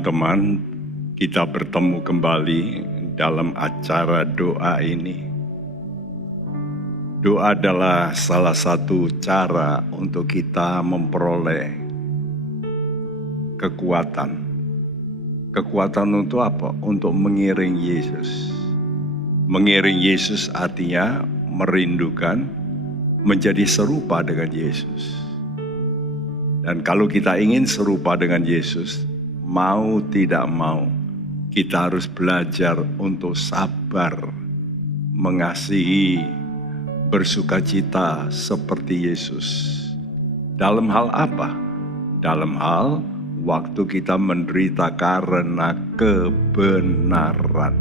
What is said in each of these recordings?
teman-teman, kita bertemu kembali dalam acara doa ini. Doa adalah salah satu cara untuk kita memperoleh kekuatan. Kekuatan untuk apa? Untuk mengiring Yesus. Mengiring Yesus artinya merindukan, menjadi serupa dengan Yesus. Dan kalau kita ingin serupa dengan Yesus, mau tidak mau, kita harus belajar untuk sabar, mengasihi, bersukacita seperti Yesus. Dalam hal apa? Dalam hal waktu kita menderita karena kebenaran.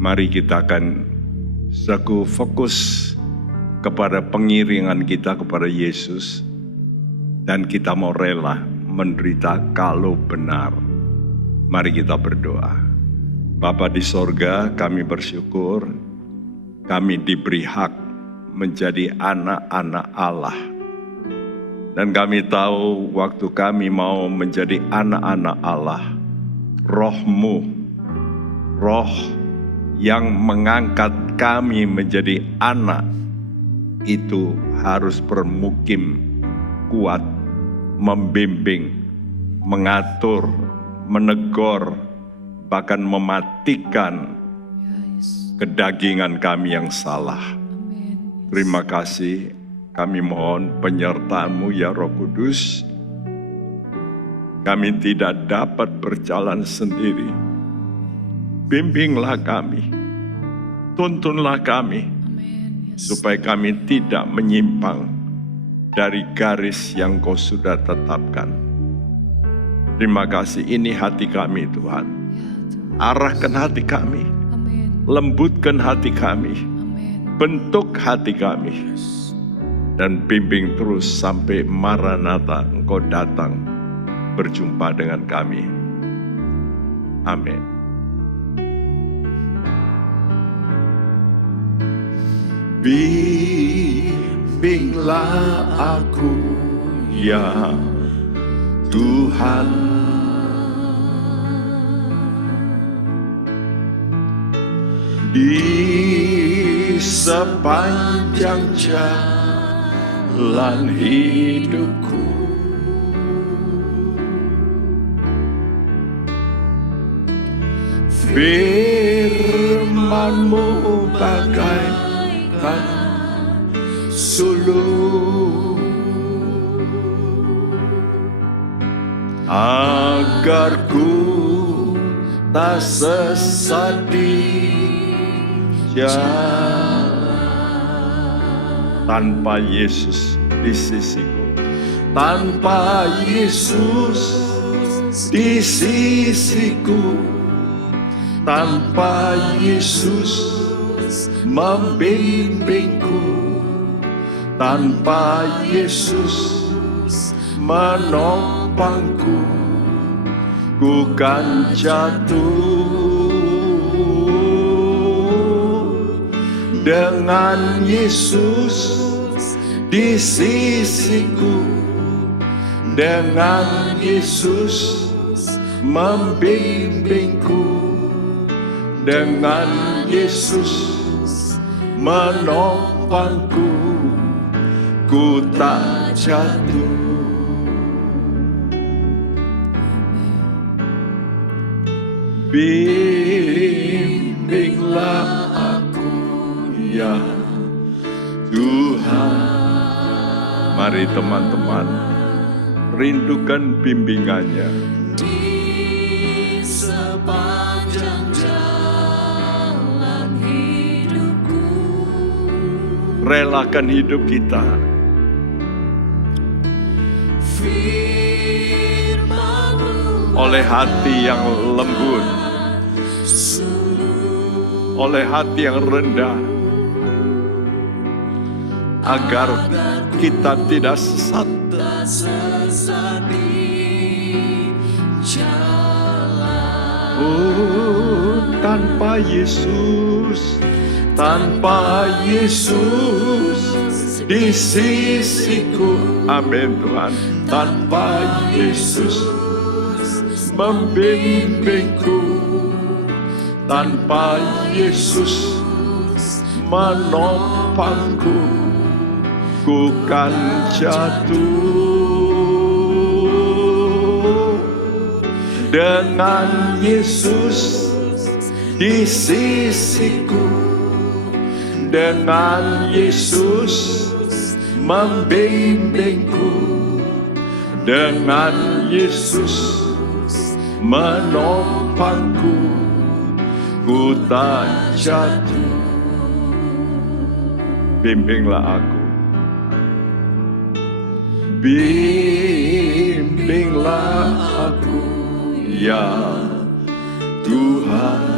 Mari kita akan fokus kepada pengiringan kita kepada Yesus. Dan kita mau rela menderita kalau benar. Mari kita berdoa. Bapa di sorga, kami bersyukur kami diberi hak menjadi anak-anak Allah. Dan kami tahu waktu kami mau menjadi anak-anak Allah, Roh-Mu, Roh yang mengangkat kami menjadi anak, itu harus bermukim kuat, membimbing, mengatur, menegur, bahkan mematikan kedagingan kami yang salah. Terima kasih, kami mohon penyertaan-Mu ya Roh Kudus. Kami tidak dapat berjalan sendiri. Bimbinglah kami, tuntunlah kami, supaya kami tidak menyimpang dari garis yang Kau sudah tetapkan. Terima kasih, ini hati kami Tuhan. Arahkan hati kami, lembutkan hati kami, bentuk hati kami, dan bimbing terus sampai Maranatha Engkau datang berjumpa dengan kami. Amin. Bimbinglah aku ya Tuhan, di sepanjang jalan hidupku. Firman-Mu bagaikan suluh, agar ku tak sesat di jalan. Tanpa Yesus di sisiku, tanpa Yesus di sisiku, tanpa Yesus membimbingku, tanpa Yesus menopangku, ku kan jatuh. Dengan Yesus di sisiku, dengan Yesus membimbingku, dengan Yesus menopangku, ku tak jatuh. Bimbinglah aku ya Tuhan. Mari teman-teman, rindukan bimbingannya. Di sepanjang jalan hidupku, Relakan hidup kita firman-Mu oleh hati yang lembut, oleh hati yang rendah, agar kita tidak sesat. di jalan. Oh, tanpa Yesus, tanpa Yesus di sisiku. Amin Tuhan. Tanpa Yesus membimbingku. Tanpa Yesus menopangku, ku kan jatuh. Dengan Yesus di sisiku, dengan Yesus membimbingku, dengan Yesus menopangku, ku tak jatuh. Bimbinglah aku, bimbinglah aku, ya Tuhan.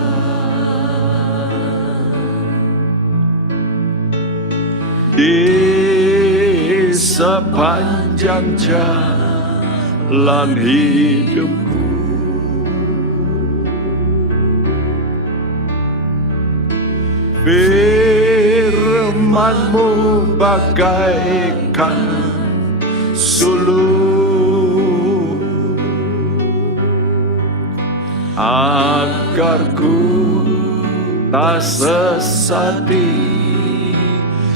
Di sepanjang jalan hidupku, firman-Mu bagaikan suluh, agar ku tak sesat di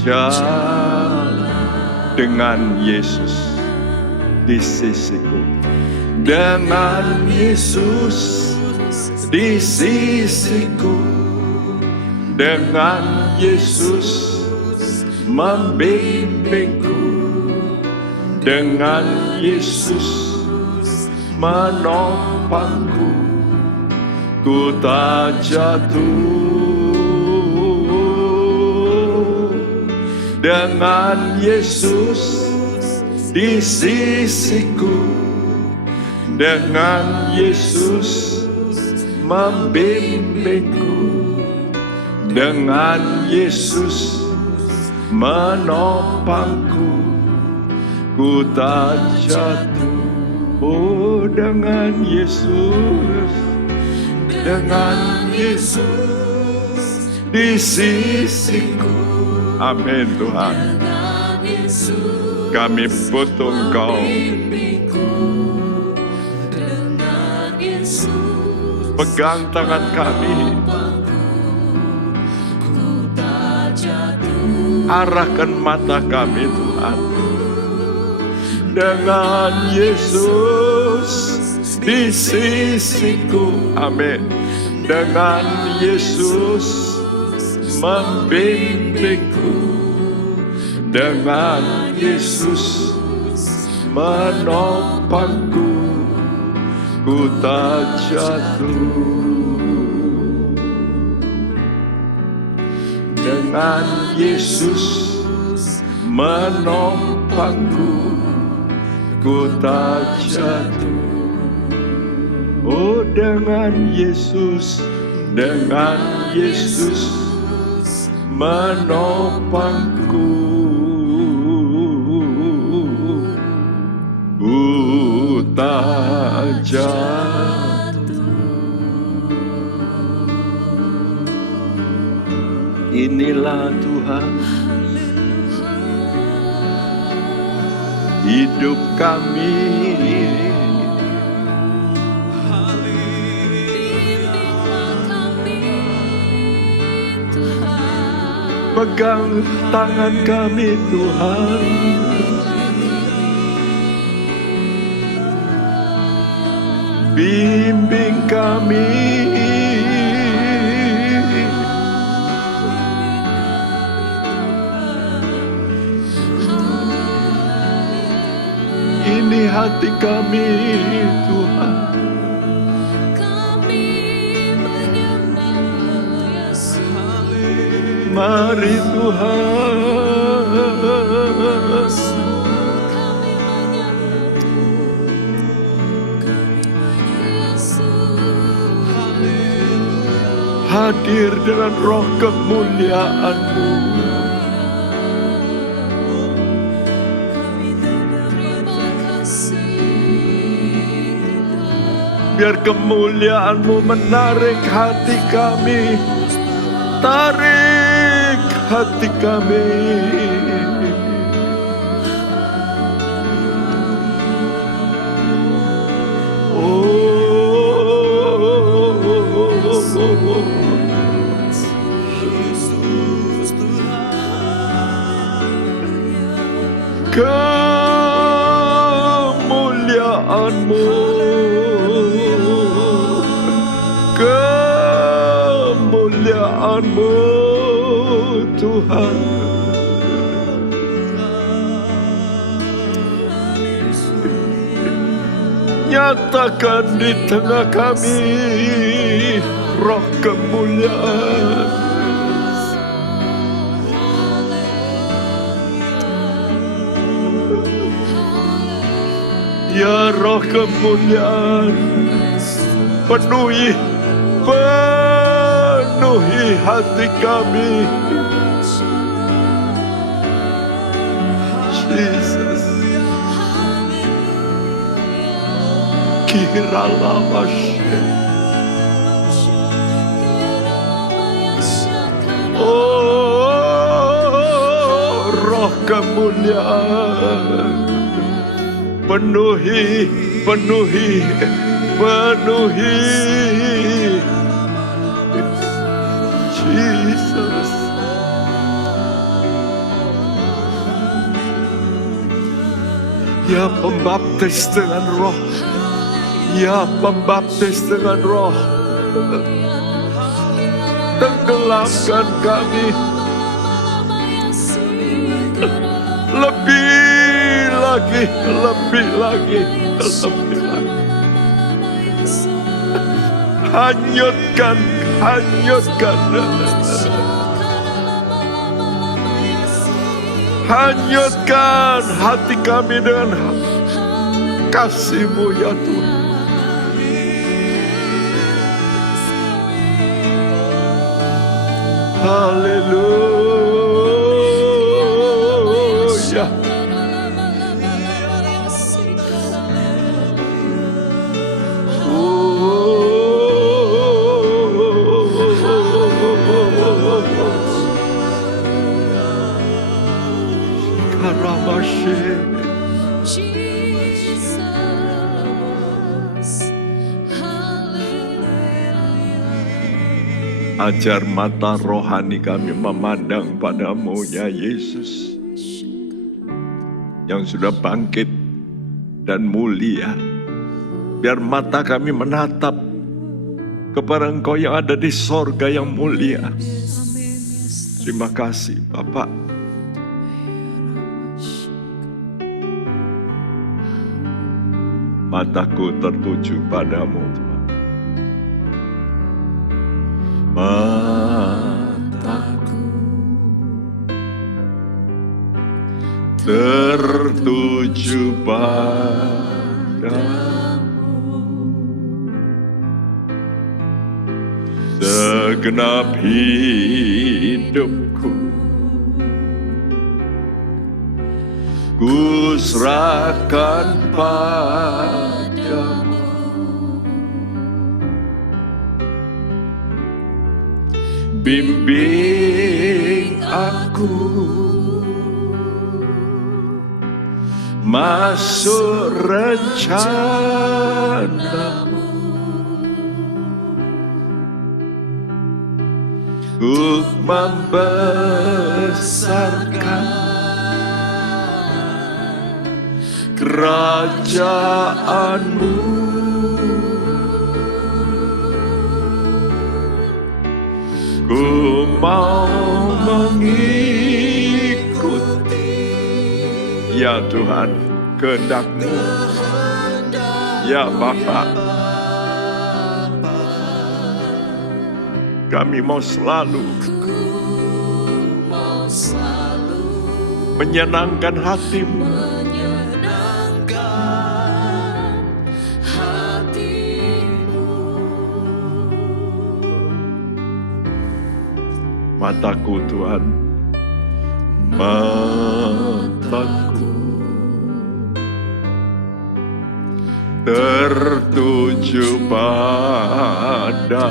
jalan. Dengan Yesus di sisiku, dengan Yesus di sisiku, dengan Yesus membimbingku, dengan Yesus menopangku, ku tak jatuh. Dengan Yesus di sisiku, dengan Yesus membimbingku, dengan Yesus menopangku, ku tak jatuh. Oh, dengan Yesus, dengan Yesus di sisiku. Amin Tuhan. Kami butuh Engkau. Pegang tangan kami, arahkan mata kami Tuhan. Dengan Yesus di sisiku, amin. Dengan Yesus membimbingku, dengan Yesus menopangku, ku tak jatuh. Dengan Yesus menopangku, ku tak jatuh. Oh, dengan Yesus, dengan Yesus menopangku, ku tak jatuh. Inilah Tuhan hidup kami, pegang tangan kami Tuhan, bimbing kami, ini hati kami Tuhan. Mari Tuhan, hadir dengan roh kemuliaan-Mu. Biar kemuliaan-Mu menarik hati kami, tarik hati kami. Oh, kemuliaan-Mu Tuhan. Nyatakan di tengah kami roh kemuliaan. Ya roh kemuliaan, penuhi hati kami. Jesus. Kiralamashe. Oh, roh kemuliaan. Penuhi Jesus. Ya pembaptis dengan roh, ya pembaptis dengan roh, tenggelamkan kami lebih lagi. Hanyutkan hati kami dengan kasih-Mu ya Tuhan. Haleluya. Jesus, Ajar mata rohani kami memandang pada-Mu ya Yesus, yang sudah bangkit dan mulia. Biar mata kami menatap kepada Engkau yang ada di sorga yang mulia. Terima kasih Bapak. Mataku tertuju pada-Mu Tuhan. Mataku tertuju pada-Mu, segenap hidupku ku serahkan padamu. Bimbing aku masuk rencana-Mu, untuk membesarkan kerajaan-Mu. Ku mau mengikuti ya Tuhan kehendak-Mu ya Bapa. Kami mau selalu menyenangkan hati-Mu. Mataku Tuhan, mataku tertuju pada-Mu,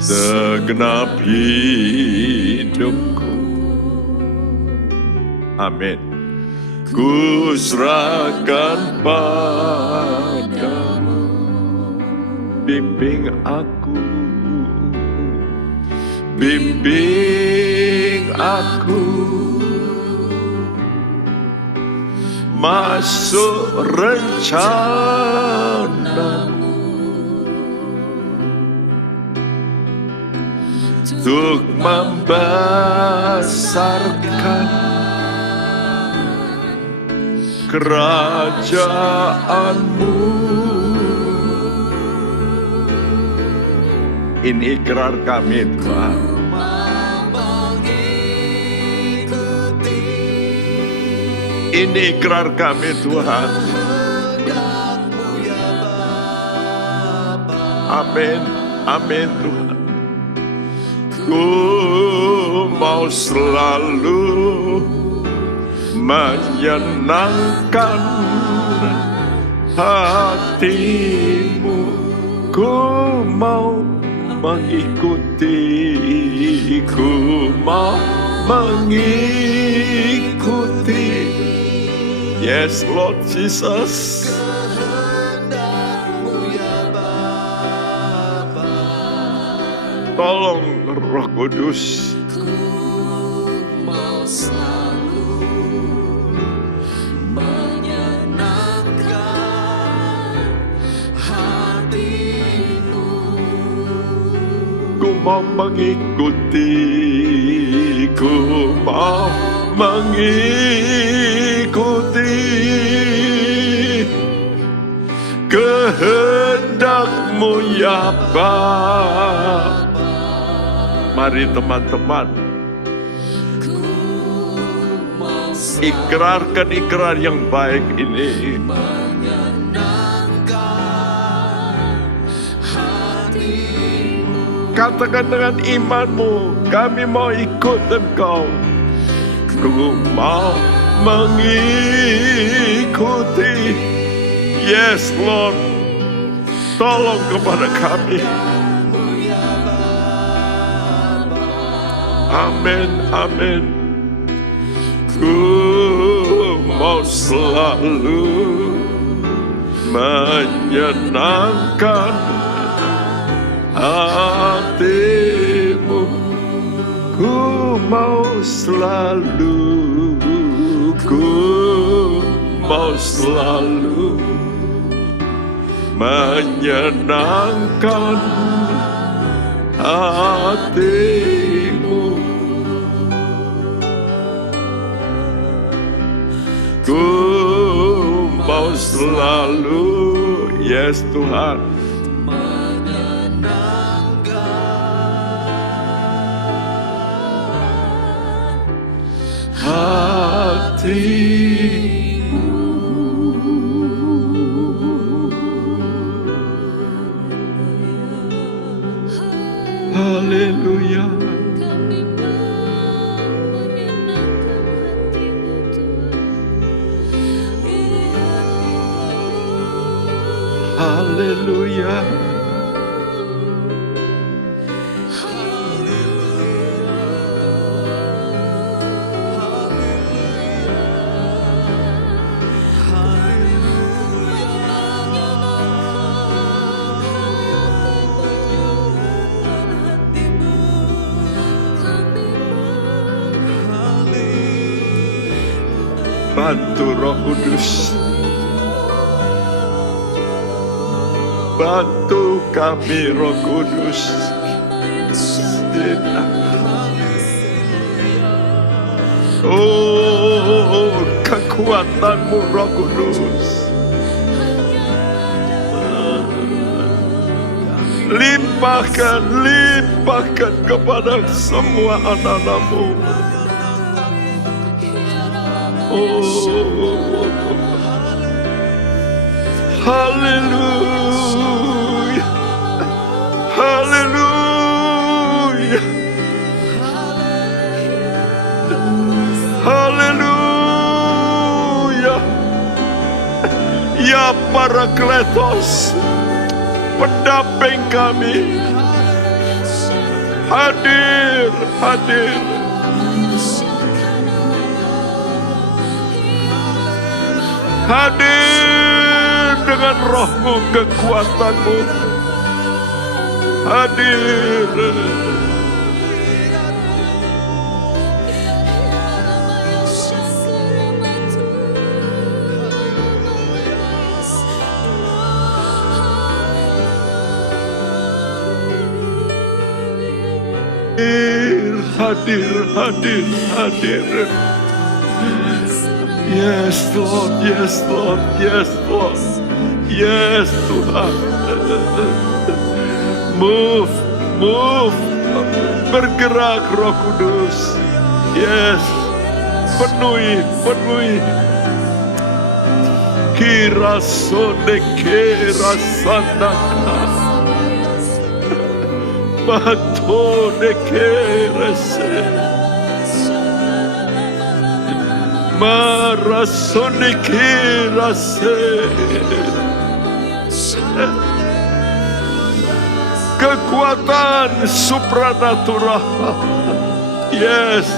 segenap hidupku. Amin. Ku serahkan pada-Mu. Bimbing aku, masuk rencana untuk membesarkan kerajaan-Mu. Ini ikrar kami, Tuhan. Ini ikrar kami, Tuhan. Amin, amin, Tuhan. Ku mau selalu menyenangkan hati-Mu. Ku mau mengikuti, ku mau mengikuti. Yes, Lord Jesus. Tolong Roh Kudus. Ku mau selalu menyenangkan hati-Mu. Ku mau mengikuti, ku mau mengikuti kehendak-Mu ya Bapa. Mari teman-teman, ikrarkan ikrar yang baik ini. Katakan dengan imanmu, kami mau ikut Engkau. Ku mau mengikuti. Yes, Lord. Tolong kepada kami. Amin, amin. Ku mau selalu menyenangkan hati-Mu. Ku mau selalu, ku mau selalu menyenangkan hati-Mu. Ku mau selalu, yes Tuhan, hati-Mu. Haleluya. Haleluya. Bantu Roh Kudus, bantu kami Roh Kudus. Oh, kekuatan-Mu Roh Kudus, limpahkan, limpahkan kepada semua anak-anak-Mu. Oh, haleluya, haleluya, haleluya. Ya Parakletos, pendamping kami, hadir, hadir. Hadir dengan roh-Mu, kekuatan-Mu. Hadir. Hadir, hadir, hadir. Yes Lord, yes Lord, yes Lord. Yes Tuhan. Move, move. Bergerak Roh Kudus. Yes. Penuhi, penuhi. Kira sone kira sanaka. Bato de kira se. Mara sone kira se. Kekuatan supranatural. Yes.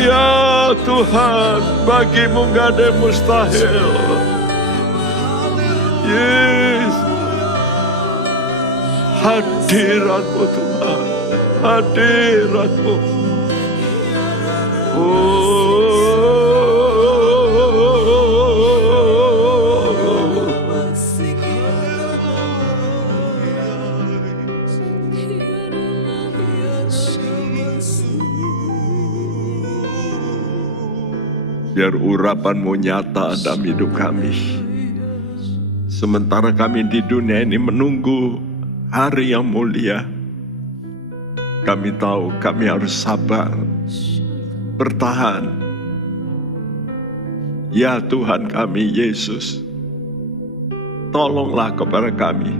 Ya Tuhan, bagimu gak ada yang mustahil. Yes. Hadiratmu Tuhan, hadiratmu. Biar urapan-Mu nyata dalam hidup kami. Sementara kami di dunia ini menunggu hari yang mulia, kami tahu kami harus sabar, bertahan. Ya Tuhan kami, Yesus, tolonglah kepada kami,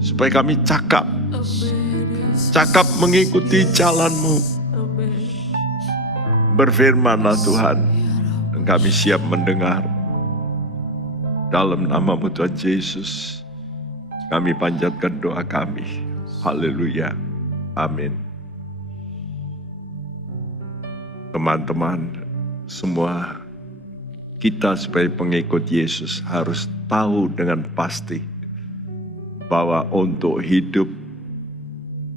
supaya kami cakap mengikuti jalan-Mu. Berfirmanlah Tuhan, dan kami siap mendengar. Dalam nama-Mu Tuhan Yesus, kami panjatkan doa kami. Haleluya. Amin. Teman-teman semua, kita sebagai pengikut Yesus harus tahu dengan pasti bahwa untuk hidup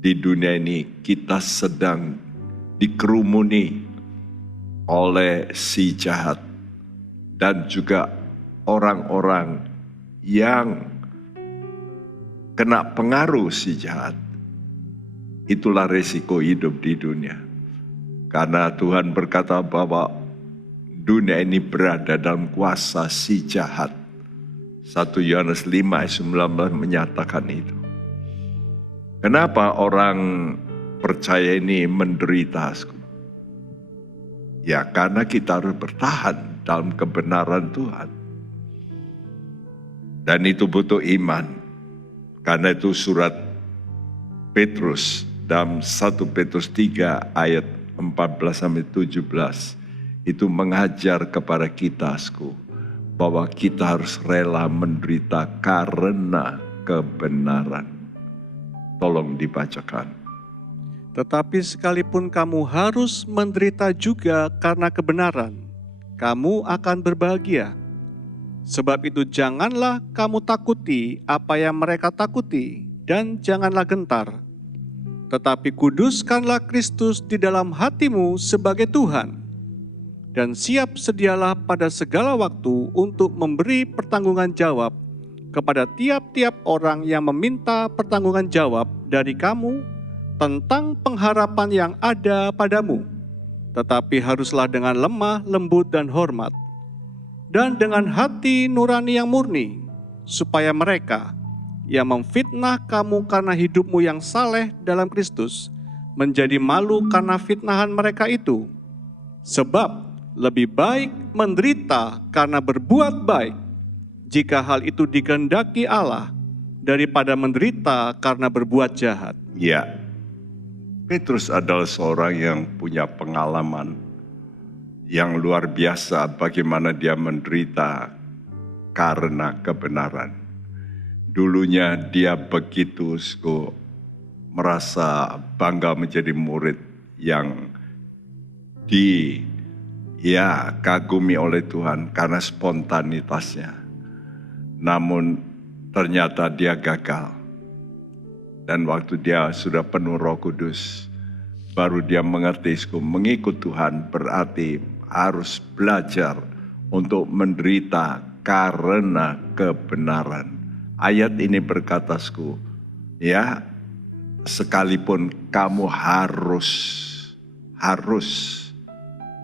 di dunia ini kita sedang dikerumuni oleh si jahat dan juga orang-orang yang kena pengaruh si jahat. Itulah resiko hidup di dunia. Karena Tuhan berkata bahwa dunia ini berada dalam kuasa si jahat. 1 Yohanes 5 ayat 19 menyatakan itu. Kenapa orang percaya ini menderita? Ya karena kita harus bertahan dalam kebenaran Tuhan. Dan itu butuh iman. Karena itu surat Petrus dalam 1 Petrus 3 ayat 14-17 itu mengajar kepada kita bahwa kita harus rela menderita karena kebenaran. Tolong dibacakan. Tetapi sekalipun kamu harus menderita juga karena kebenaran, kamu akan berbahagia. Sebab itu janganlah kamu takuti apa yang mereka takuti, dan janganlah gentar. Tetapi kuduskanlah Kristus di dalam hatimu sebagai Tuhan. Dan siap sedialah pada segala waktu untuk memberi pertanggungan jawab kepada tiap-tiap orang yang meminta pertanggungan jawab dari kamu tentang pengharapan yang ada padamu. Tetapi haruslah dengan lemah, lembut, dan hormat, dan dengan hati nurani yang murni, supaya mereka yang memfitnah kamu karena hidupmu yang saleh dalam Kristus menjadi malu karena fitnahan mereka itu. Sebab lebih baik menderita karena berbuat baik, jika hal itu dikehendaki Allah, daripada menderita karena berbuat jahat. Ya, Petrus adalah seorang yang punya pengalaman yang luar biasa bagaimana dia menderita karena kebenaran. Dulunya dia begitu merasa bangga menjadi murid yang kagumi oleh Tuhan karena spontanitasnya. Namun ternyata dia gagal. Dan waktu dia sudah penuh Roh Kudus, baru dia mengerti mengikut Tuhan berarti harus belajar untuk menderita karena kebenaran. Ayat ini berkata, ya, sekalipun kamu harus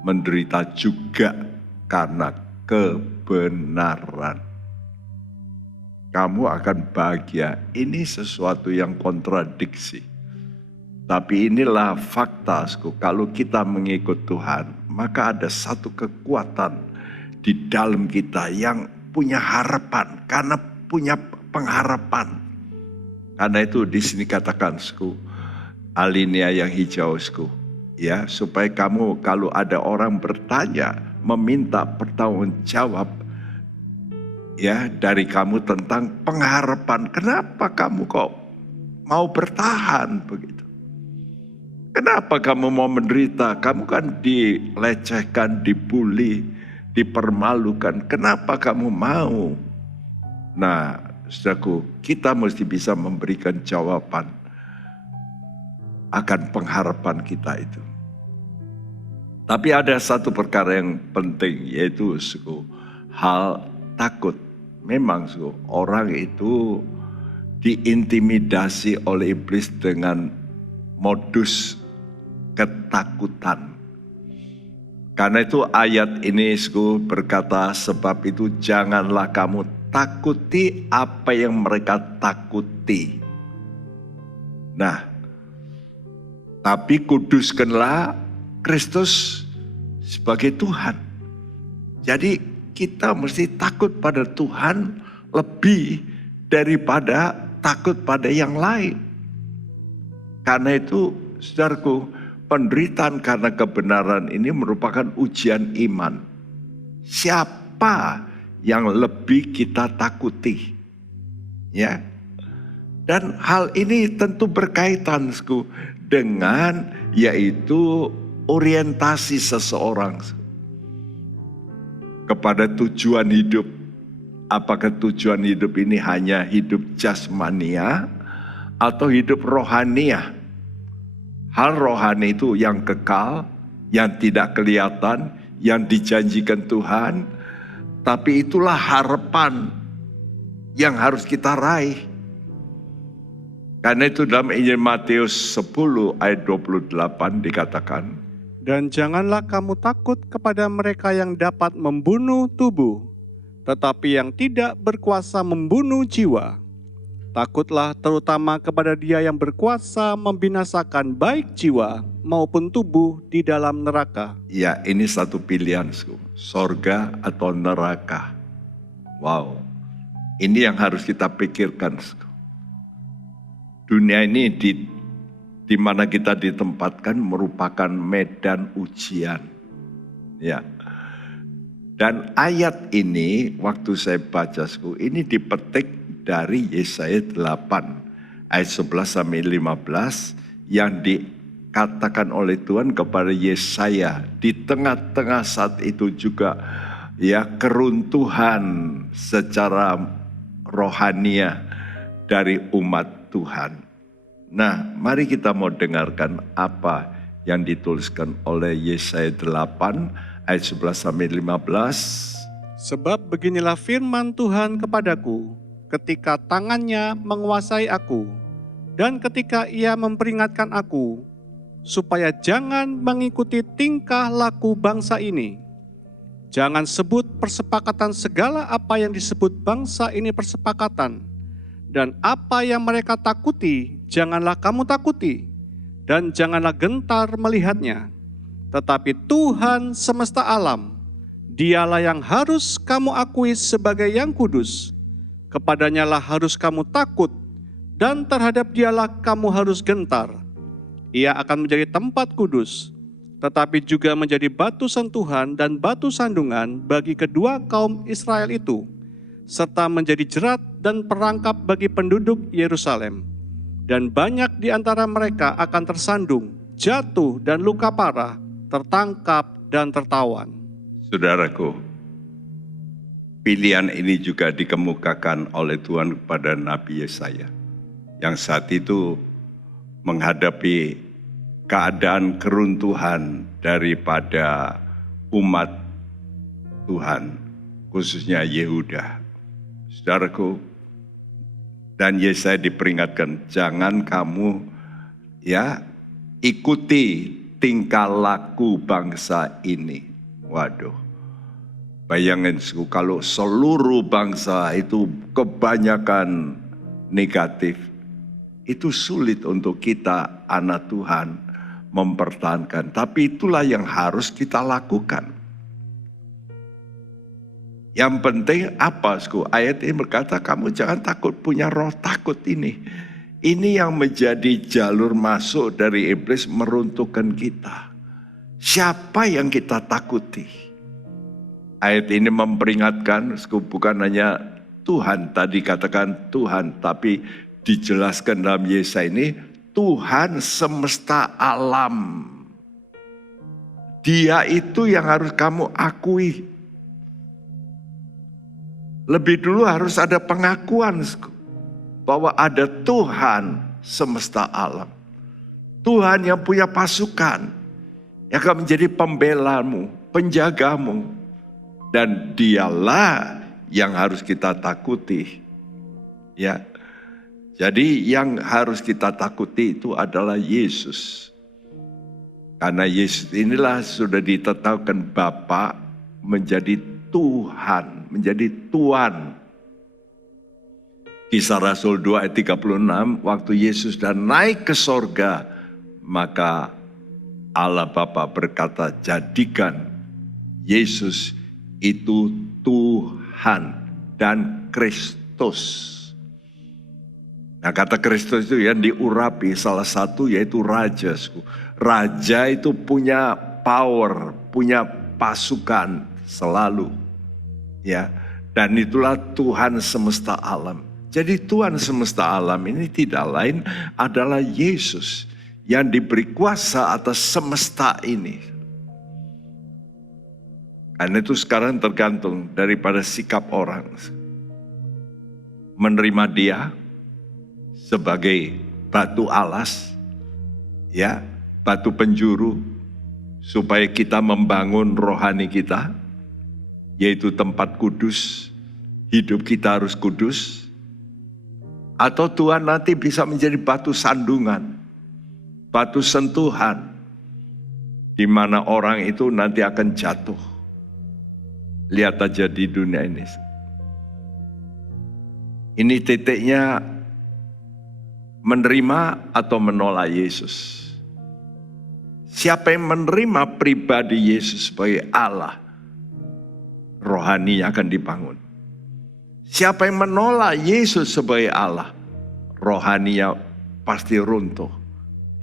menderita juga karena kebenaran, kamu akan bahagia. Ini sesuatu yang kontradiksi. Tapi inilah fakta, kalau kita mengikut Tuhan, maka ada satu kekuatan di dalam kita yang punya harapan, karena punya pengharapan. Karena itu di sini katakan, alinea yang hijau, ya, supaya kamu kalau ada orang bertanya, meminta pertanggungjawab, ya, dari kamu tentang pengharapan. Kenapa kamu kok mau bertahan begitu? Kenapa kamu mau menderita? Kamu kan dilecehkan, dibully, dipermalukan. Kenapa kamu mau? Nah, saudaraku, kita mesti bisa memberikan jawaban akan pengharapan kita itu. Tapi ada satu perkara yang penting, yaitu hal takut. Memang orang itu diintimidasi oleh iblis dengan modus ketakutan. Karena itu ayat ini berkata, sebab itu janganlah kamu takuti apa yang mereka takuti. Nah, tapi kuduskanlah Kristus sebagai Tuhan. Jadi kita mesti takut pada Tuhan lebih daripada takut pada yang lain. Karena itu, saudaraku, penderitaan karena kebenaran ini merupakan ujian iman. Siapa yang lebih kita takuti? Ya. Dan hal ini tentu berkaitan dengan yaitu orientasi seseorang kepada tujuan hidup. Apakah tujuan hidup ini hanya hidup jasmania atau hidup rohania? Hal rohani itu yang kekal, yang tidak kelihatan, yang dijanjikan Tuhan. Tapi itulah harapan yang harus kita raih. Karena itu dalam Injil Matius 10 ayat 28 dikatakan, dan janganlah kamu takut kepada mereka yang dapat membunuh tubuh, tetapi yang tidak berkuasa membunuh jiwa. Takutlah terutama kepada Dia yang berkuasa membinasakan baik jiwa maupun tubuh di dalam neraka. Ya, ini satu pilihan, sorga atau neraka. Wow, ini yang harus kita pikirkan. Dunia ini di mana kita ditempatkan merupakan medan ujian. Ya. Dan ayat ini waktu saya baca, ini dipetik dari Yesaya 8 ayat 11 sampai 15 yang dikatakan oleh Tuhan kepada Yesaya di tengah-tengah saat itu juga, ya, keruntuhan secara rohania dari umat Tuhan. Nah, mari kita mau dengarkan apa yang dituliskan oleh Yesaya 8 ayat 11 sampai 15. Sebab beginilah firman Tuhan kepadaku, ketika tangannya menguasai aku, dan ketika Ia memperingatkan aku, supaya jangan mengikuti tingkah laku bangsa ini. Jangan sebut persepakatan segala apa yang disebut bangsa ini persepakatan, dan apa yang mereka takuti, janganlah kamu takuti, dan janganlah gentar melihatnya. Tetapi Tuhan semesta alam, Dialah yang harus kamu akui sebagai yang kudus. Kepadanya lah harus kamu takut, dan terhadap Dialah kamu harus gentar. Ia akan menjadi tempat kudus, tetapi juga menjadi batu sentuhan dan batu sandungan bagi kedua kaum Israel itu, serta menjadi jerat dan perangkap bagi penduduk Yerusalem. Dan banyak di antara mereka akan tersandung, jatuh dan luka parah, tertangkap dan tertawan. Saudaraku, pilihan ini juga dikemukakan oleh Tuhan kepada Nabi Yesaya, yang saat itu menghadapi keadaan keruntuhan daripada umat Tuhan, khususnya Yehuda. Saudaraku, Dan Yesaya diperingatkan, jangan kamu ikuti tingkah laku bangsa ini. Waduh, bayangin kalau seluruh bangsa itu kebanyakan negatif, itu sulit untuk kita anak Tuhan mempertahankan. Tapi itulah yang harus kita lakukan. Yang penting apa? Ayat ini berkata kamu jangan takut, punya roh takut ini. Ini yang menjadi jalur masuk dari iblis meruntuhkan kita. Siapa yang kita takuti? Ayat ini memperingatkan, bukan hanya Tuhan, tadi katakan Tuhan, tapi dijelaskan dalam Yesaya ini, Tuhan semesta alam. Dia itu yang harus kamu akui. Lebih dulu harus ada pengakuan bahwa ada Tuhan semesta alam. Tuhan yang punya pasukan, yang akan menjadi pembelamu, penjagamu. Dan dialah yang harus kita takuti. Ya. Jadi yang harus kita takuti itu adalah Yesus. Karena Yesus inilah sudah ditetapkan Bapa menjadi Tuhan, menjadi Tuan. Kisah Rasul 2 ayat 36, waktu Yesus sudah naik ke sorga, maka Allah Bapa berkata, jadikan Yesus itu Tuhan dan Kristus. Nah kata Kristus itu yang diurapi salah satu yaitu Raja. Raja itu punya power, punya pasukan selalu. Ya, dan itulah Tuhan semesta alam. Jadi Tuhan semesta alam ini tidak lain adalah Yesus yang diberi kuasa atas semesta ini. Karena itu sekarang tergantung daripada sikap orang. Menerima dia sebagai batu alas, ya, batu penjuru, supaya kita membangun rohani kita, yaitu tempat kudus, hidup kita harus kudus. Atau Tuhan nanti bisa menjadi batu sandungan, batu sentuhan, di mana orang itu nanti akan jatuh. Lihat aja di dunia ini. Ini titiknya menerima atau menolak Yesus. Siapa yang menerima pribadi Yesus sebagai Allah, rohani akan dibangun. Siapa yang menolak Yesus sebagai Allah, rohaninya pasti runtuh,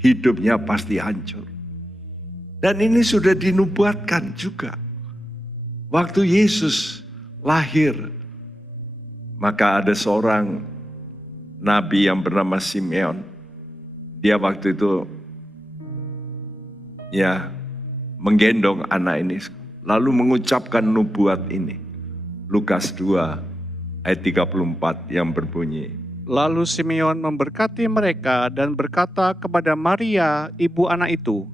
hidupnya pasti hancur. Dan ini sudah dinubuatkan juga. Waktu Yesus lahir, maka ada seorang nabi yang bernama Simeon. Dia waktu itu menggendong anak ini, lalu mengucapkan nubuat ini. Lukas 2 ayat 34 yang berbunyi, Lalu Simeon memberkati mereka dan berkata kepada Maria, ibu anak itu,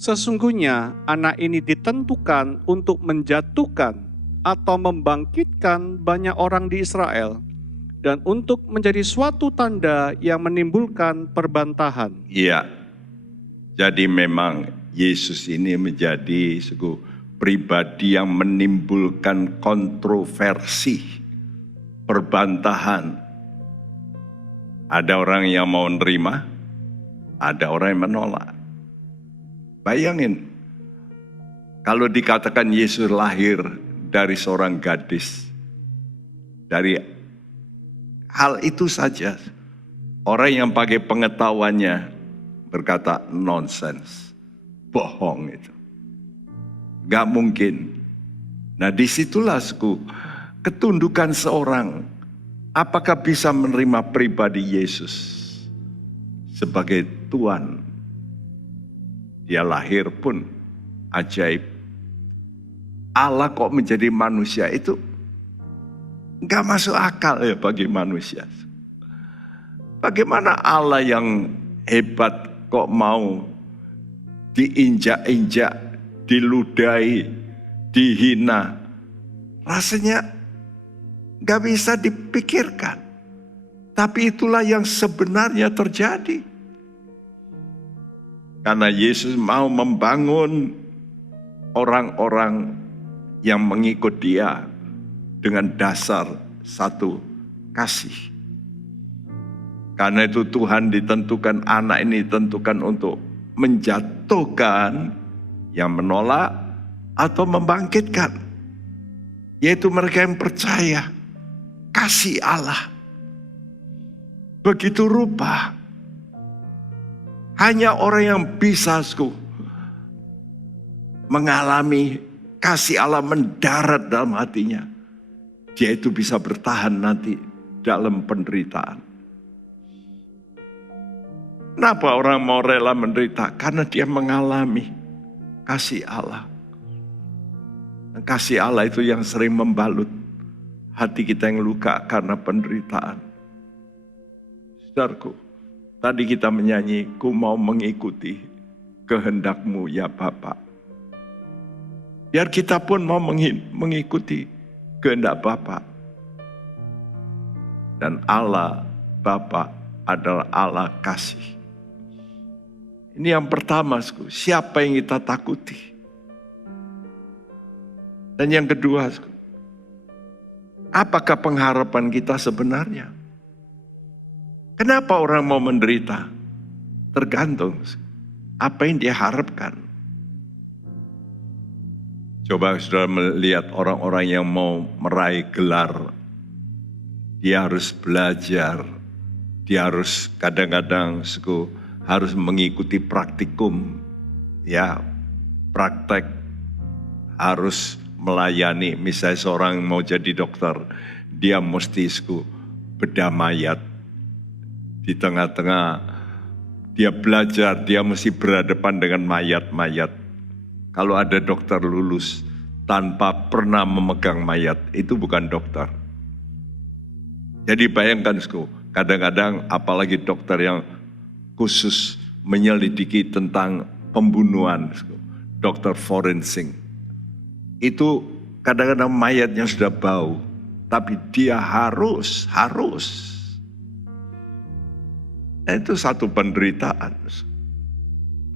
sesungguhnya anak ini ditentukan untuk menjatuhkan atau membangkitkan banyak orang di Israel, dan untuk menjadi suatu tanda yang menimbulkan perbantahan. Iya, jadi memang Yesus ini menjadi pribadi yang menimbulkan kontroversi, perbantahan. Ada orang yang mau menerima, ada orang yang menolak. Bayangin, kalau dikatakan Yesus lahir dari seorang gadis, dari hal itu saja, orang yang pakai pengetahuannya berkata nonsens, bohong itu. Gak mungkin. Nah disitulah ketundukan seorang, apakah bisa menerima pribadi Yesus sebagai Tuhan. Dia lahir pun ajaib. Allah kok menjadi manusia itu gak masuk akal ya bagi manusia. Bagaimana Allah yang hebat kok mau diinjak-injak, diludahi, dihina. Rasanya gak bisa dipikirkan. Tapi itulah yang sebenarnya terjadi. Karena Yesus mau membangun orang-orang yang mengikut Dia dengan dasar satu kasih. Karena itu Tuhan ditentukan, anak ini ditentukan untuk menjatuhkan yang menolak atau membangkitkan. Yaitu mereka yang percaya kasih Allah. Begitu rupa. Hanya orang yang bisa mengalami kasih Allah mendarat dalam hatinya. Dia itu bisa bertahan nanti dalam penderitaan. Kenapa orang mau rela menderita? Karena dia mengalami kasih Allah. Dan kasih Allah itu yang sering membalut hati kita yang luka karena penderitaan. Saudaraku, tadi kita menyanyi, ku mau mengikuti kehendak-Mu ya Bapa. Biar kita pun mau mengikuti kehendak Bapa. Dan Allah Bapa adalah Allah kasih. Ini yang pertama, siapa yang kita takuti? Dan yang kedua, apakah pengharapan kita sebenarnya? Kenapa orang mau menderita? Tergantung apa yang dia harapkan. Coba saudara melihat orang-orang yang mau meraih gelar. Dia harus belajar. Dia harus kadang-kadang harus mengikuti praktikum. Ya, praktek harus melayani. Misalnya seorang mau jadi dokter, dia mesti bedah mayat. Di tengah-tengah dia belajar, dia mesti berhadapan dengan mayat-mayat. Kalau ada dokter lulus tanpa pernah memegang mayat, itu bukan dokter. Jadi bayangkan, kadang-kadang apalagi dokter yang khusus menyelidiki tentang pembunuhan, dokter forensik. Itu kadang-kadang mayatnya sudah bau, tapi dia harus. Itu satu penderitaan.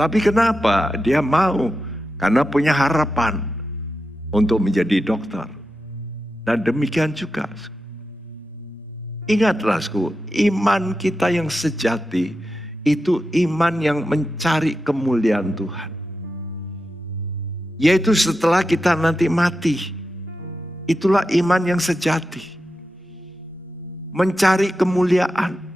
Tapi kenapa dia mau? Karena punya harapan untuk menjadi dokter. Dan demikian juga. Ingatlah, iman kita yang sejati itu iman yang mencari kemuliaan Tuhan. Yaitu setelah kita nanti mati. Itulah iman yang sejati. Mencari kemuliaan.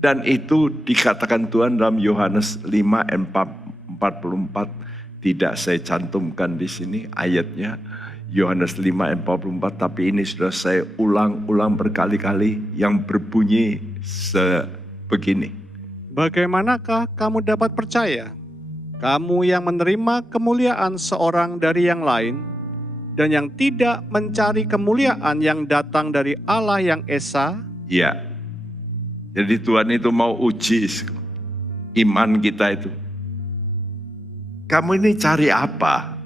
Dan itu dikatakan Tuhan dalam Yohanes 5:44. Tidak saya cantumkan di sini ayatnya. Yohanes 5:44. Tapi ini sudah saya ulang-ulang berkali-kali yang berbunyi sebegini. Bagaimanakah kamu dapat percaya? Kamu yang menerima kemuliaan seorang dari yang lain, dan yang tidak mencari kemuliaan yang datang dari Allah yang Esa? Ya, jadi Tuhan itu mau uji iman kita itu. Kamu ini cari apa?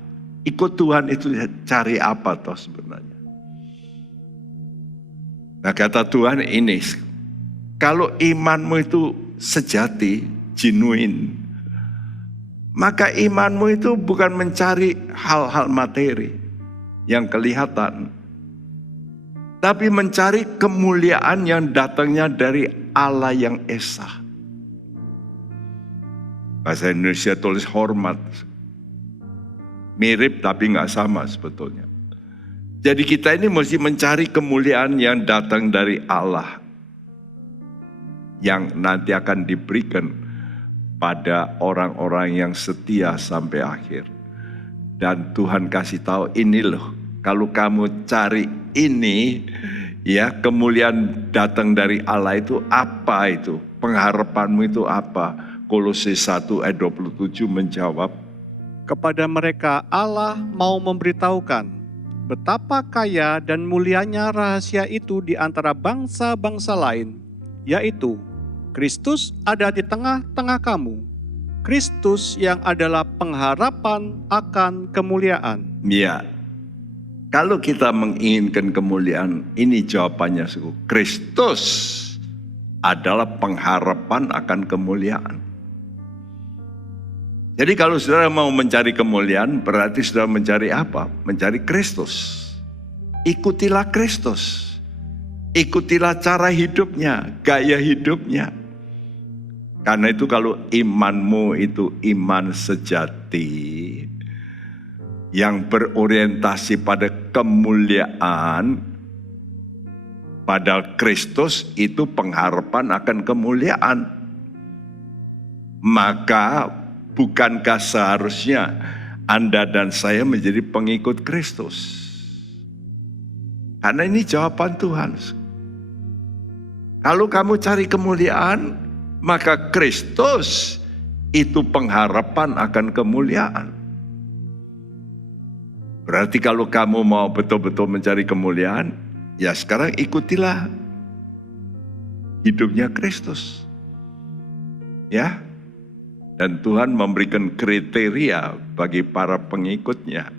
Ikut Tuhan itu cari apa toh sebenarnya? Nah kata Tuhan ini, kalau imanmu itu sejati, genuine, maka imanmu itu bukan mencari hal-hal materi yang kelihatan, tapi mencari kemuliaan yang datangnya dari Allah yang Esa. Bahasa Indonesia tulis hormat. Mirip tapi gak sama sebetulnya. Jadi kita ini mesti mencari kemuliaan yang datang dari Allah, yang nanti akan diberikan pada orang-orang yang setia sampai akhir. Dan Tuhan kasih tahu, ini loh, kalau kamu cari ini, ya kemuliaan datang dari Allah itu apa itu? Pengharapanmu itu apa? Kolose 1:27 menjawab, Kepada mereka Allah mau memberitahukan betapa kaya dan mulianya rahasia itu di antara bangsa-bangsa lain, yaitu Kristus ada di tengah-tengah kamu, Kristus yang adalah pengharapan akan kemuliaan. ya, kalau kita menginginkan kemuliaan, ini jawabannya, Kristus adalah pengharapan akan kemuliaan. Jadi kalau saudara mau mencari kemuliaan, berarti saudara mencari apa? Mencari Kristus. Ikutilah Kristus. Ikutilah cara hidupnya, gaya hidupnya. Karena itu kalau imanmu itu iman sejati, yang berorientasi pada kemuliaan, padahal Kristus itu pengharapan akan kemuliaan. Maka bukankah seharusnya Anda dan saya menjadi pengikut Kristus? Karena ini jawaban Tuhan. Kalau kamu cari kemuliaan, maka Kristus itu pengharapan akan kemuliaan. Berarti kalau kamu mau betul-betul mencari kemuliaan, ya sekarang ikutilah hidupnya Kristus. Ya. Dan Tuhan memberikan kriteria bagi para pengikutnya.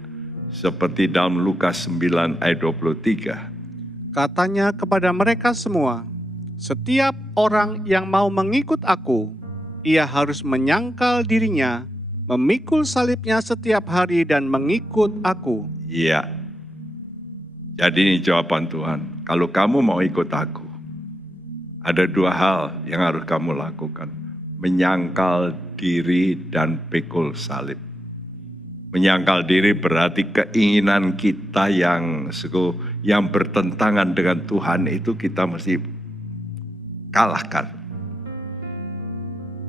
Seperti dalam Lukas 9 ayat 23. Katanya kepada mereka semua, setiap orang yang mau mengikut aku, ia harus menyangkal dirinya, memikul salibnya setiap hari dan mengikut aku. Iya. Jadi ini jawaban Tuhan. Kalau kamu mau ikut aku, ada dua hal yang harus kamu lakukan. Menyangkal diri dan pikul salib. Menyangkal diri berarti keinginan kita yang bertentangan dengan Tuhan itu kita mesti kalahkan.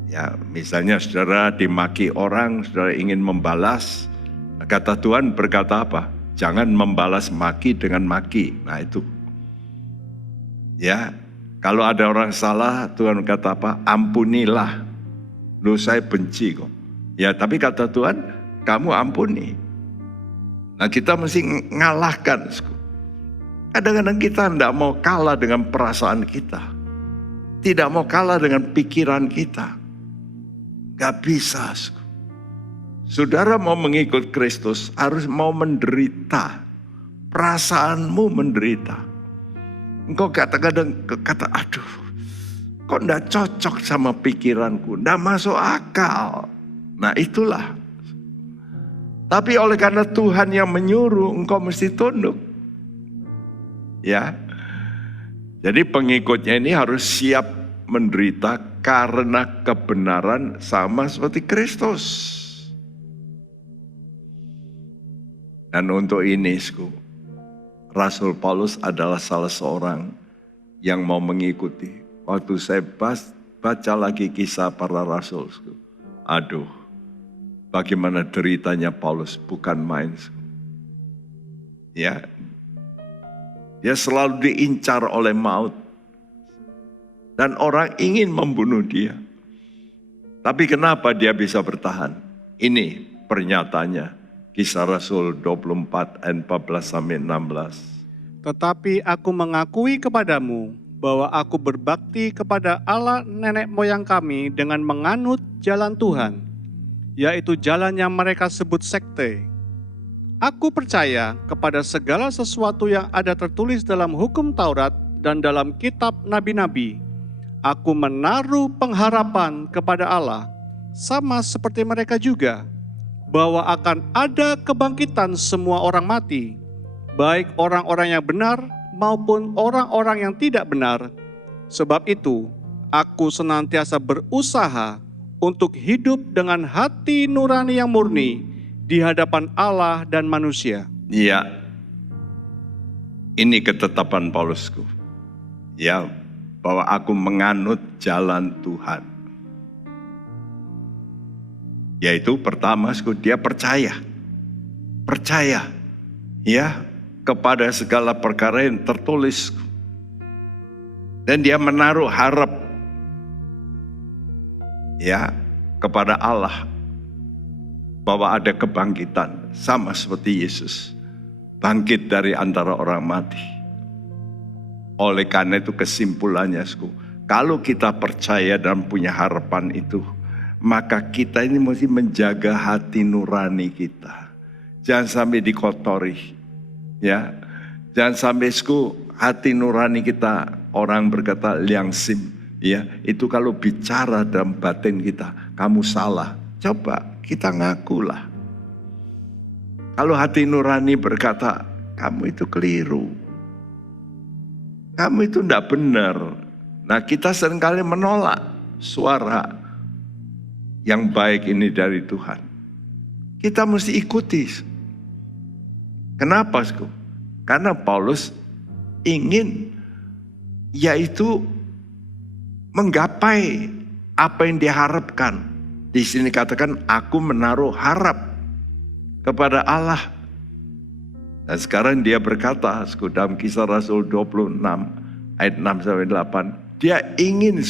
Ya, misalnya saudara dimaki orang, saudara ingin membalas, kata Tuhan berkata apa? Jangan membalas maki dengan maki. Nah itu. Ya, kalau ada orang salah, Tuhan kata apa? Ampunilah. Loh saya benci kok. Ya, tapi kata Tuhan, kamu ampuni. Nah kita mesti ngalahkan. Kadang-kadang kita tidak mau kalah dengan perasaan kita. Tidak mau kalah dengan pikiran kita. Gak bisa. Saudara mau mengikut Kristus harus mau menderita. Perasaanmu menderita. Engkau kadang-kadang kata, aduh, kok tidak cocok sama pikiranku, tidak masuk akal. Nah itulah. Tapi oleh karena Tuhan yang menyuruh, engkau mesti tunduk. Ya. Jadi pengikutnya ini harus siap menderita karena kebenaran sama seperti Kristus. Dan untuk ini, Rasul Paulus adalah salah seorang yang mau mengikuti. Waktu saya baca lagi kisah para rasul, aduh, bagaimana deritanya Paulus, bukan main. Ya, dia selalu diincar oleh maut. Dan orang ingin membunuh dia. Tapi kenapa dia bisa bertahan? Ini pernyataannya. Kisah Rasul 24 ayat 14-16. Tetapi aku mengakui kepadamu bahwa aku berbakti kepada Allah nenek moyang kami dengan menganut jalan Tuhan, yaitu jalan yang mereka sebut sekte. Aku percaya kepada segala sesuatu yang ada tertulis dalam hukum Taurat dan dalam kitab nabi-nabi. Aku menaruh pengharapan kepada Allah, sama seperti mereka juga, bahwa akan ada kebangkitan semua orang mati, baik orang-orang yang benar maupun orang-orang yang tidak benar. Sebab itu, aku senantiasa berusaha untuk hidup dengan hati nurani yang murni di hadapan Allah dan manusia. Iya, ini ketetapan Paulusku. Ya, bahwa aku menganut jalan Tuhan. Yaitu pertama, dia percaya. Percaya, ya, kepada segala perkara yang tertulis. Dan dia menaruh harap, ya, kepada Allah. Bahwa ada kebangkitan, sama seperti Yesus. Bangkit dari antara orang mati. Oleh karena itu kesimpulannya, kalau kita percaya dan punya harapan itu, maka kita ini mesti menjaga hati nurani kita. Jangan sampai dikotori. Ya, jangan sampai hati nurani kita, orang berkata liangsim, Ya, itu kalau bicara dalam batin kita, kamu salah. Coba kita ngakulah. Kalau hati nurani berkata, kamu itu keliru. Kamu itu tidak benar. Nah, kita seringkali menolak suara yang baik ini dari Tuhan. Kita mesti ikuti. Kenapa, Sku? Karena Paulus ingin yaitu menggapai apa yang diharapkan. Di sini katakan, aku menaruh harap kepada Allah. Dan sekarang dia berkata, dalam Kisah Rasul 26 ayat 6-8, dia ingin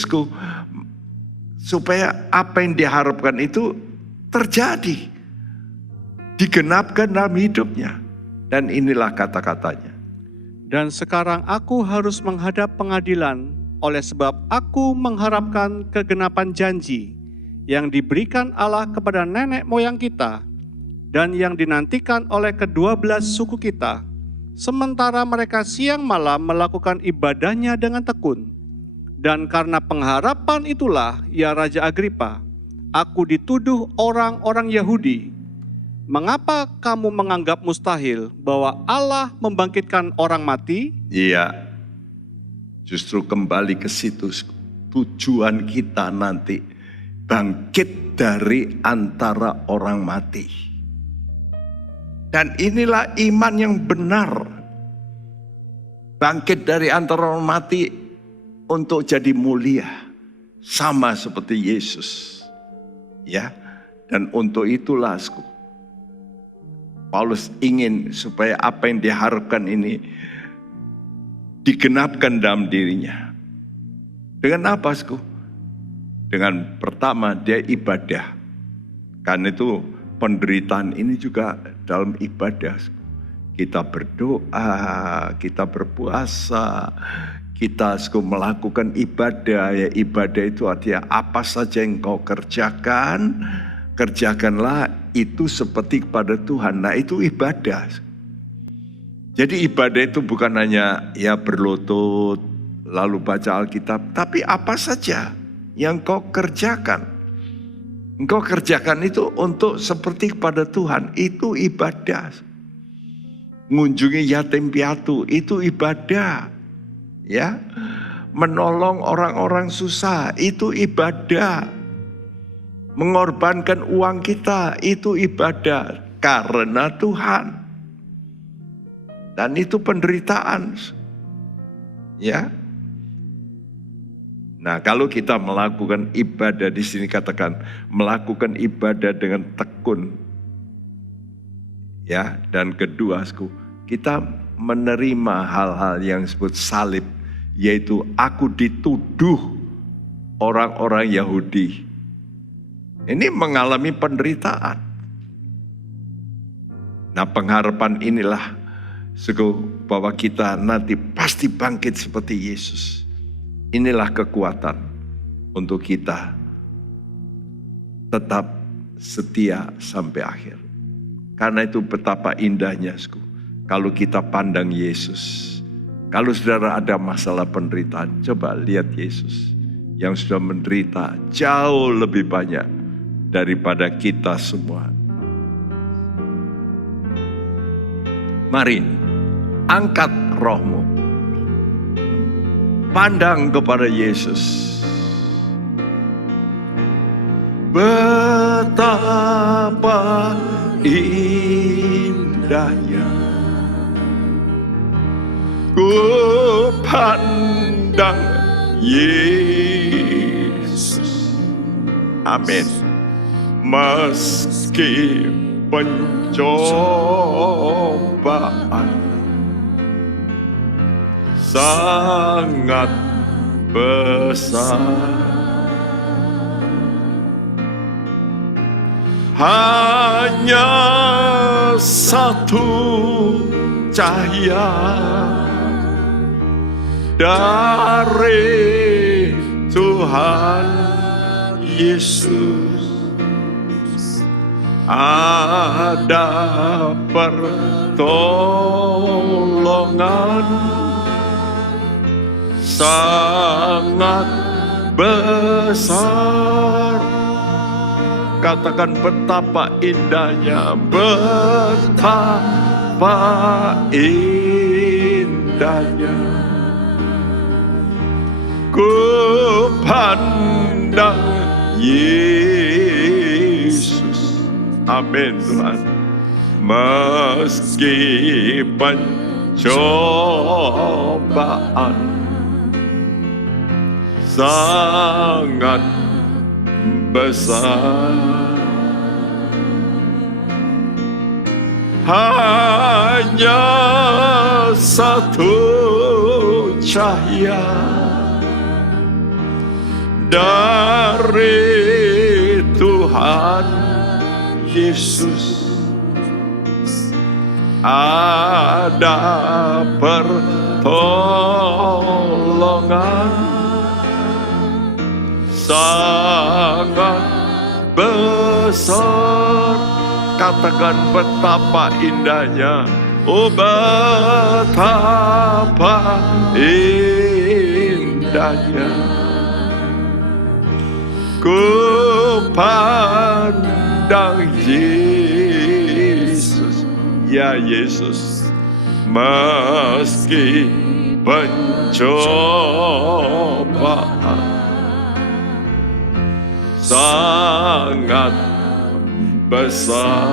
supaya apa yang diharapkan itu terjadi, digenapkan dalam hidupnya. Dan inilah kata-katanya. Dan sekarang aku harus menghadap pengadilan oleh sebab aku mengharapkan kegenapan janji yang diberikan Allah kepada nenek moyang kita dan yang dinantikan oleh ke-12 suku kita, sementara mereka siang malam melakukan ibadahnya dengan tekun. Dan karena pengharapan itulah, ya Raja Agripa, aku dituduh orang-orang Yahudi. Mengapa kamu menganggap mustahil bahwa Allah membangkitkan orang mati? Iya, justru kembali ke situ. Tujuan kita nanti bangkit dari antara orang mati. Dan inilah iman yang benar. Bangkit dari antara orang mati untuk jadi mulia. Sama seperti Yesus. Ya, dan untuk itulah Paulus ingin supaya apa yang diharapkan ini digenapkan dalam dirinya. Dengan apa, Dengan pertama dia ibadah. Karena itu penderitaan ini juga dalam ibadah. Kita berdoa, kita berpuasa, kita melakukan ibadah. Ya, ibadah itu artinya apa saja yang kau kerjakan, kerjakanlah itu seperti kepada Tuhan. Nah, itu ibadah. Jadi ibadah itu bukan hanya ya berlutut, lalu baca Alkitab, tapi apa saja yang kau kerjakan. Engkau kerjakan itu untuk seperti kepada Tuhan, itu ibadah. Mengunjungi yatim piatu, itu ibadah. Ya, menolong orang-orang susah, itu ibadah. Mengorbankan uang kita, itu ibadah karena Tuhan. Dan itu penderitaan. Ya. Nah, kalau kita melakukan ibadah, di sini katakan melakukan ibadah dengan tekun. Ya, dan kedua, kita menerima hal-hal yang disebut salib, yaitu aku dituduh orang-orang Yahudi. Ini mengalami penderitaan. Nah, pengharapan inilah bahwa kita nanti pasti bangkit seperti Yesus. Inilah kekuatan untuk kita tetap setia sampai akhir. Karena itu betapa indahnya kalau kita pandang Yesus. Kalau saudara ada masalah penderitaan, coba lihat Yesus yang sudah menderita jauh lebih banyak daripada kita semua. Mari, angkat rohmu. Pandang kepada Yesus. Betapa indahnya ku pandang Yesus. Amin. Meski pencobaan sangat besar, hanya satu cahaya dari Tuhan Yesus. Ada pertolongan sangat besar. Katakan betapa indahnya, betapa indahnya ku pandang Yesus. Amin Tuhan. Meski pencobaan sangat besar, hanya satu cahaya dari Tuhan Yesus. Ada pertolongan sangat besar. Katakan betapa indahnya, oh betapa indahnya ku pandang Yesus. Ya Yesus, meski pencobaan sangat besar,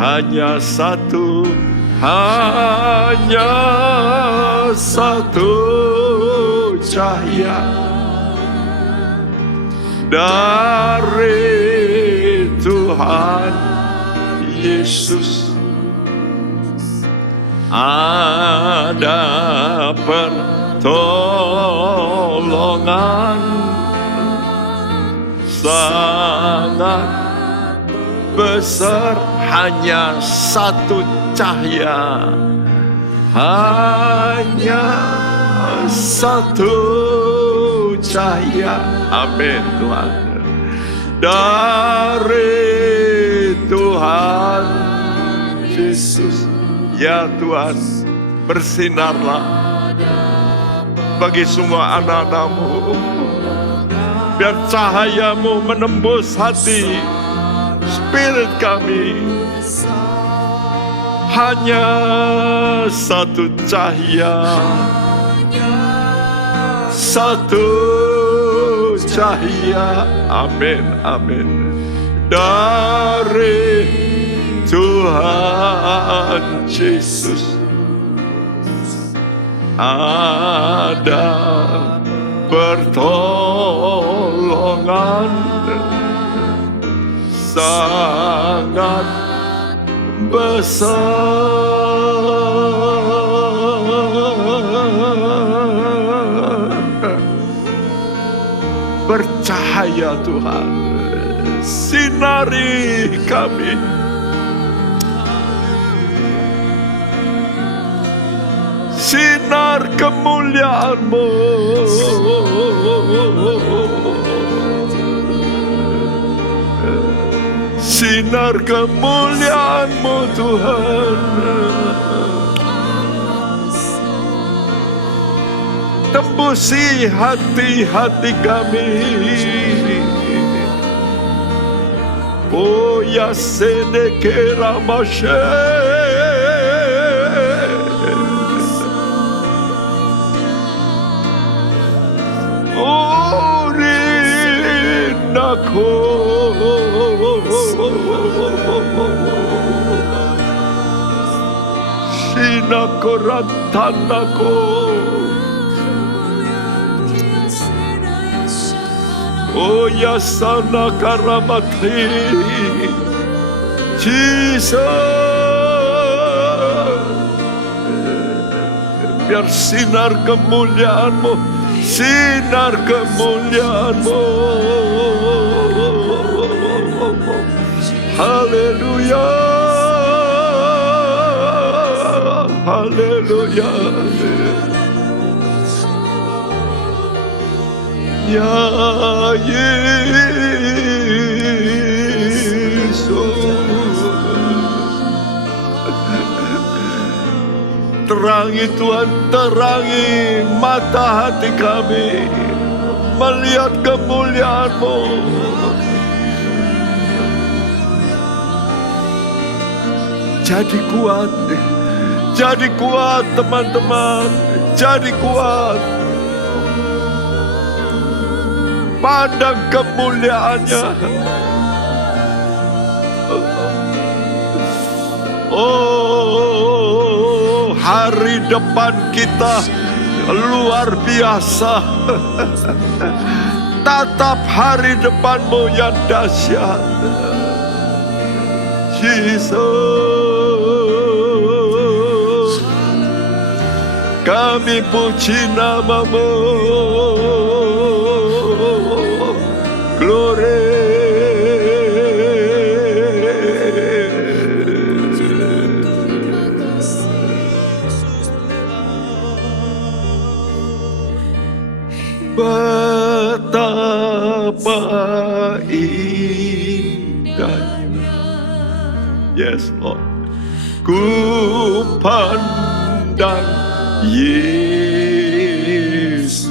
hanya satu cahaya dari Tuhan Yesus. Ada pertolongan sangat besar, hanya satu cahaya, hanya satu cahaya. Amin Tuhan. Dari Tuhan Yesus. Ya Tuhan, bersinarlah bagi semua anak-anak-Mu, biar cahayamu menembus hati, spirit kami. Hanya satu cahaya, satu cahaya. Amin, amin. Dari Tuhan Yesus ada pertolongan sangat besar. Bercahaya Tuhan, sinari kami. Sinar kemuliaan-Mu, sinar kemuliaan-Mu Tuhan. Tembusi hati-hati kami. Oh ya sedeke ramashe. Aku sinakoratanako, oh yasana karamati, Jesus. Biar sinar kemuliaan-Mu, sinar kemuliaan-Mu. Haleluya, haleluya. Ya Yesus, terangi Tuhan, terangi mata hati kami melihat kemuliaan-Mu. Jadi kuat teman-teman, jadi kuat. Pandang kemuliaannya. Oh, hari depan kita luar biasa. Tatap hari depan-Mu yang dahsyat. Jesus, kami puji nama-Mu. Glory. Betapa indahnya, yes Lord, ku pandang Yesus,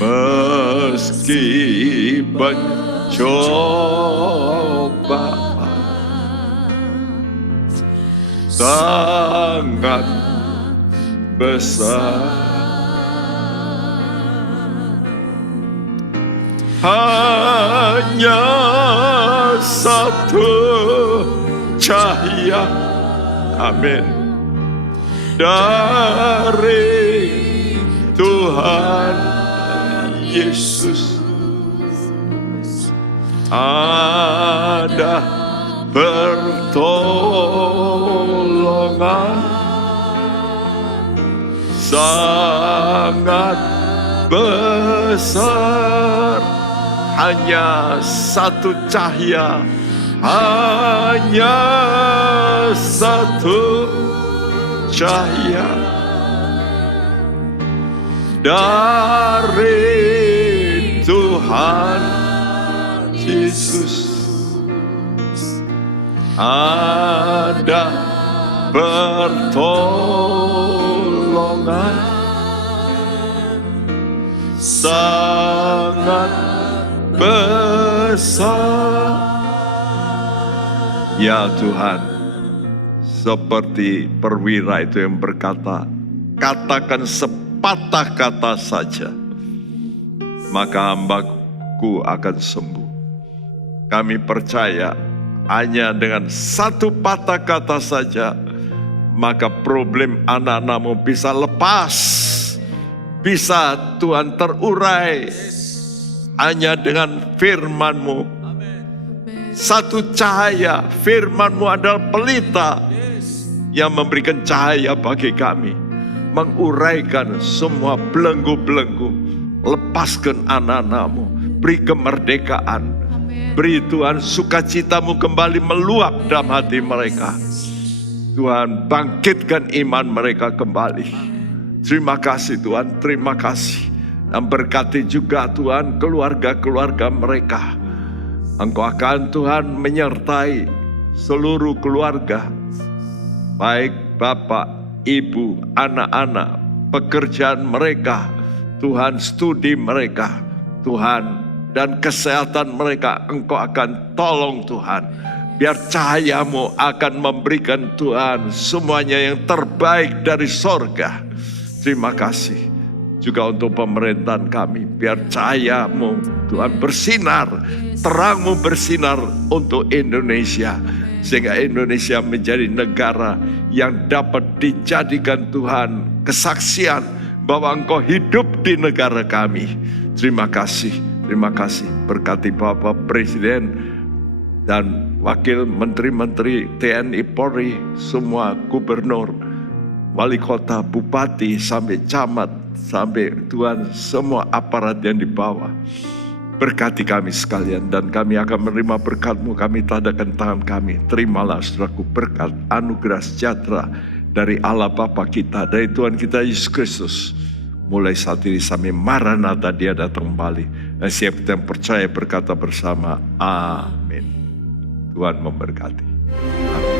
meski banyak cobaan sangat besar. Hanya satu cahaya, amin, dari Tuhan Yesus, ada pertolongan sangat besar. Hanya satu cahaya, hanya satu cahaya dari Tuhan Yesus, ada pertolongan sangat besar. Ya Tuhan, seperti perwira itu yang berkata, katakan sepatah kata saja, maka hambaku akan sembuh. Kami percaya hanya dengan satu patah kata saja, maka problem anak-anak-Mu bisa lepas, bisa Tuhan terurai. Hanya dengan firman-Mu, satu cahaya, firman-Mu adalah pelita yang memberikan cahaya bagi kami, menguraikan semua belenggu-belenggu. Lepaskan anak-anak-Mu, beri kemerdekaan, beri Tuhan sukacita-Mu kembali meluap dalam hati mereka. Tuhan, bangkitkan iman mereka kembali. Terima kasih Tuhan, terima kasih. Dan berkati juga Tuhan keluarga-keluarga mereka. Engkau akan Tuhan menyertai seluruh keluarga, baik bapak, ibu, anak-anak, pekerjaan mereka, Tuhan studi mereka, Tuhan, dan kesehatan mereka Engkau akan tolong Tuhan. Biar cahaya-Mu akan memberikan Tuhan semuanya yang terbaik dari sorga. Terima kasih. Juga untuk pemerintahan kami, biar cahaya-Mu Tuhan bersinar, terang-Mu bersinar untuk Indonesia, sehingga Indonesia menjadi negara yang dapat dijadikan Tuhan kesaksian bahwa Engkau hidup di negara kami. Terima kasih berkati Bapak Presiden dan Wakil Menteri-Menteri TNI Polri, semua gubernur, wali kota, bupati, sampai camat, sampai Tuhan semua aparat yang di bawah. Berkati kami sekalian, dan kami akan menerima berkat-Mu. Kami tadakan tangan kami. Terimalah saudaraku berkat, anugerah sejahtera dari Allah Bapa kita, dari Tuhan kita Yesus Kristus, mulai saat ini sampai Maranatha Dia datang kembali. Dan siapa yang percaya berkata bersama, amin. Tuhan memberkati. Amin.